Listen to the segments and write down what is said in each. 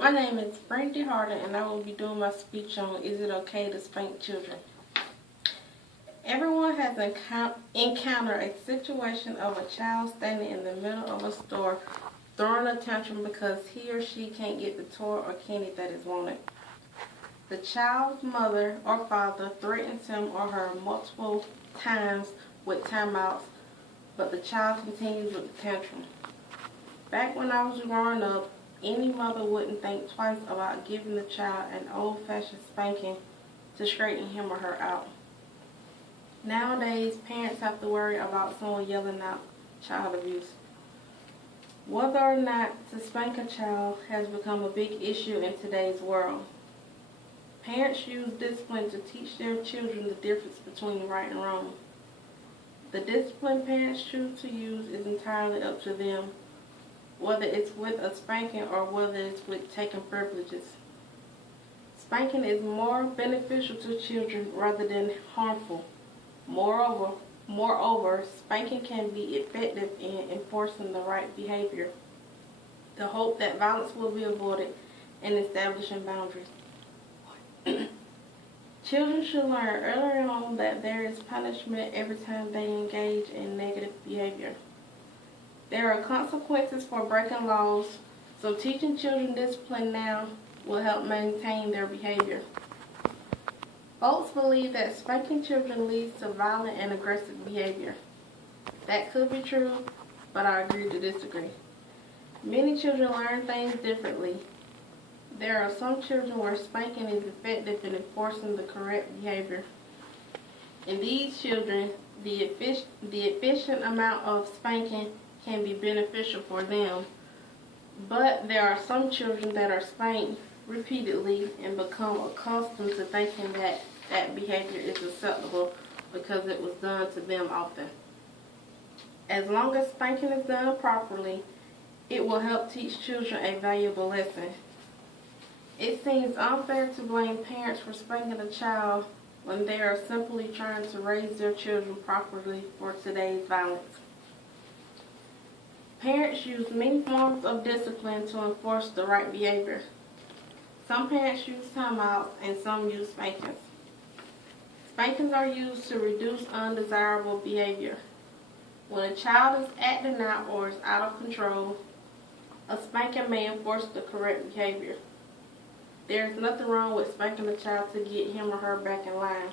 Hello, my name is Brandi Harden, and I will be doing my speech on is it okay to spank children. Everyone has encountered a situation of a child standing in the middle of a store throwing a tantrum because he or she can't get the toy or candy that is wanted. The child's mother or father threatens him or her multiple times with timeouts, but the child continues with the tantrum. Back when I was growing up, any mother wouldn't think twice about giving the child an old-fashioned spanking to straighten him or her out. Nowadays, parents have to worry about someone yelling out child abuse. Whether or not to spank a child has become a big issue in today's world. Parents use discipline to teach their children the difference between right and wrong. The discipline parents choose to use is entirely up to them, whether it's with a spanking or whether it's with taking privileges. Spanking is more beneficial to children rather than harmful. Moreover, spanking can be effective in enforcing the right behavior, the hope that violence will be avoided, and establishing boundaries. Children should learn early on that there is punishment every time they engage in negative behavior. There are consequences for breaking laws, so teaching children discipline now will help maintain their behavior. Folks believe that spanking children leads to violent and aggressive behavior. That could be true, but I agree to disagree. Many children learn things differently. There are some children where spanking is effective in enforcing the correct behavior. In these children, the efficient amount of spanking can be beneficial for them, but there are some children that are spanked repeatedly and become accustomed to thinking that that behavior is acceptable because it was done to them often. As long as spanking is done properly, it will help teach children a valuable lesson. It seems unfair to blame parents for spanking a child when they are simply trying to raise their children properly for today's violence. Parents use many forms of discipline to enforce the right behavior. Some parents use timeouts and some use spankings. Spankings are used to reduce undesirable behavior. When a child is acting out or is out of control, a spanking may enforce the correct behavior. There is nothing wrong with spanking a child to get him or her back in line.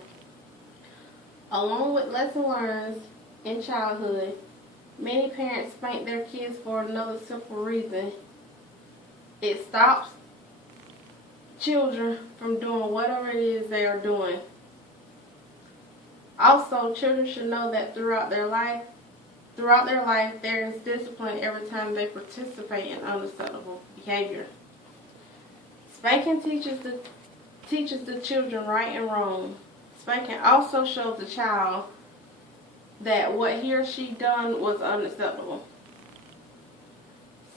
Along with lesson learned in childhood, many parents spank their kids for another simple reason. It stops children from doing whatever it is they are doing. Also, children should know that throughout their life, there is discipline every time they participate in unacceptable behavior. Spanking teaches the children right and wrong. Spanking also shows the child that what he or she done was unacceptable.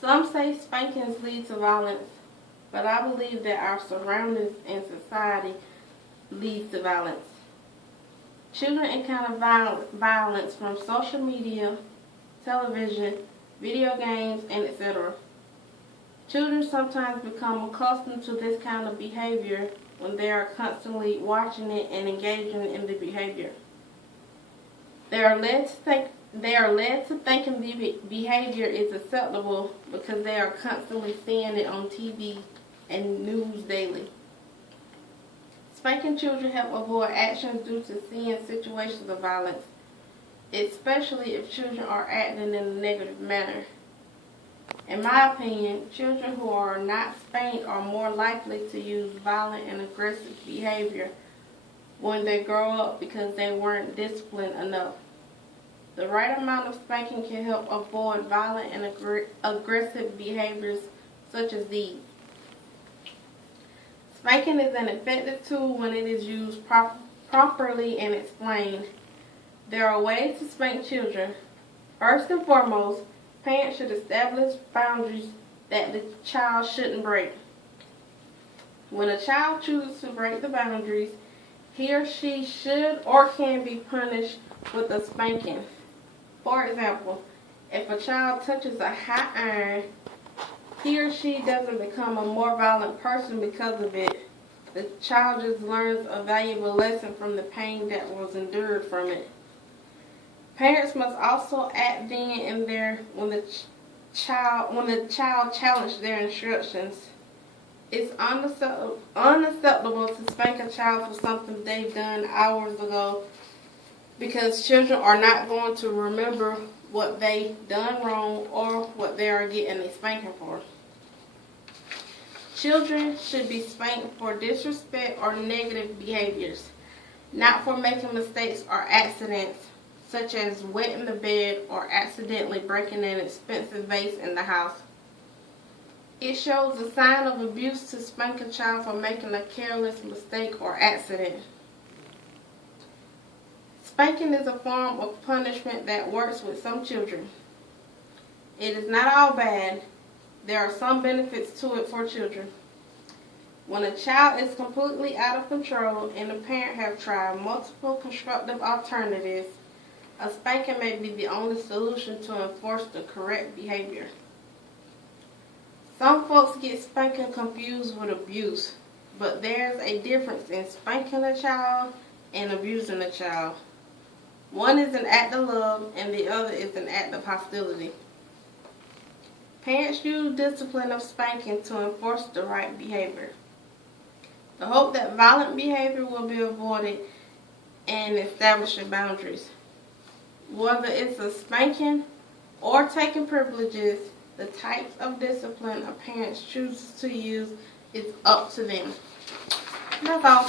Some say spankings lead to violence, but I believe that our surroundings and society leads to violence. Children encounter violence from social media, television, video games, and etc. Children sometimes become accustomed to this kind of behavior when they are constantly watching it and engaging in the behavior. They are led to thinking the behavior is acceptable because they are constantly seeing it on TV and news daily. Spanking children help avoid actions due to seeing situations of violence, especially if children are acting in a negative manner. In my opinion, children who are not spanked are more likely to use violent and aggressive behavior when they grow up because they weren't disciplined enough. The right amount of spanking can help avoid violent and aggressive behaviors such as these. Spanking is an effective tool when it is used properly and explained. There are ways to spank children. First and foremost, parents should establish boundaries that the child shouldn't break. When a child chooses to break the boundaries, he or she should or can be punished with a spanking. For example, if a child touches a hot iron, he or she doesn't become a more violent person because of it. The child just learns a valuable lesson from the pain that was endured from it. Parents must also act then and there when the child challenges their instructions. It's unacceptable to spank a child for something they've done hours ago, because children are not going to remember what they done wrong or what they are getting a spanking for. Children should be spanked for disrespect or negative behaviors, not for making mistakes or accidents, such as wetting the bed or accidentally breaking an expensive vase in the house. It shows a sign of abuse to spank a child for making a careless mistake or accident. Spanking is a form of punishment that works with some children. It is not all bad. There are some benefits to it for children. When a child is completely out of control and the parent have tried multiple constructive alternatives, a spanking may be the only solution to enforce the correct behavior. Some folks get spanking confused with abuse, but there's a difference in spanking a child and abusing a child. One is an act of love and the other is an act of hostility. Parents use discipline of spanking to enforce the right behavior. The hope that violent behavior will be avoided and establishing boundaries. Whether it's a spanking or taking privileges, the types of discipline a parent chooses to use is up to them. That's all.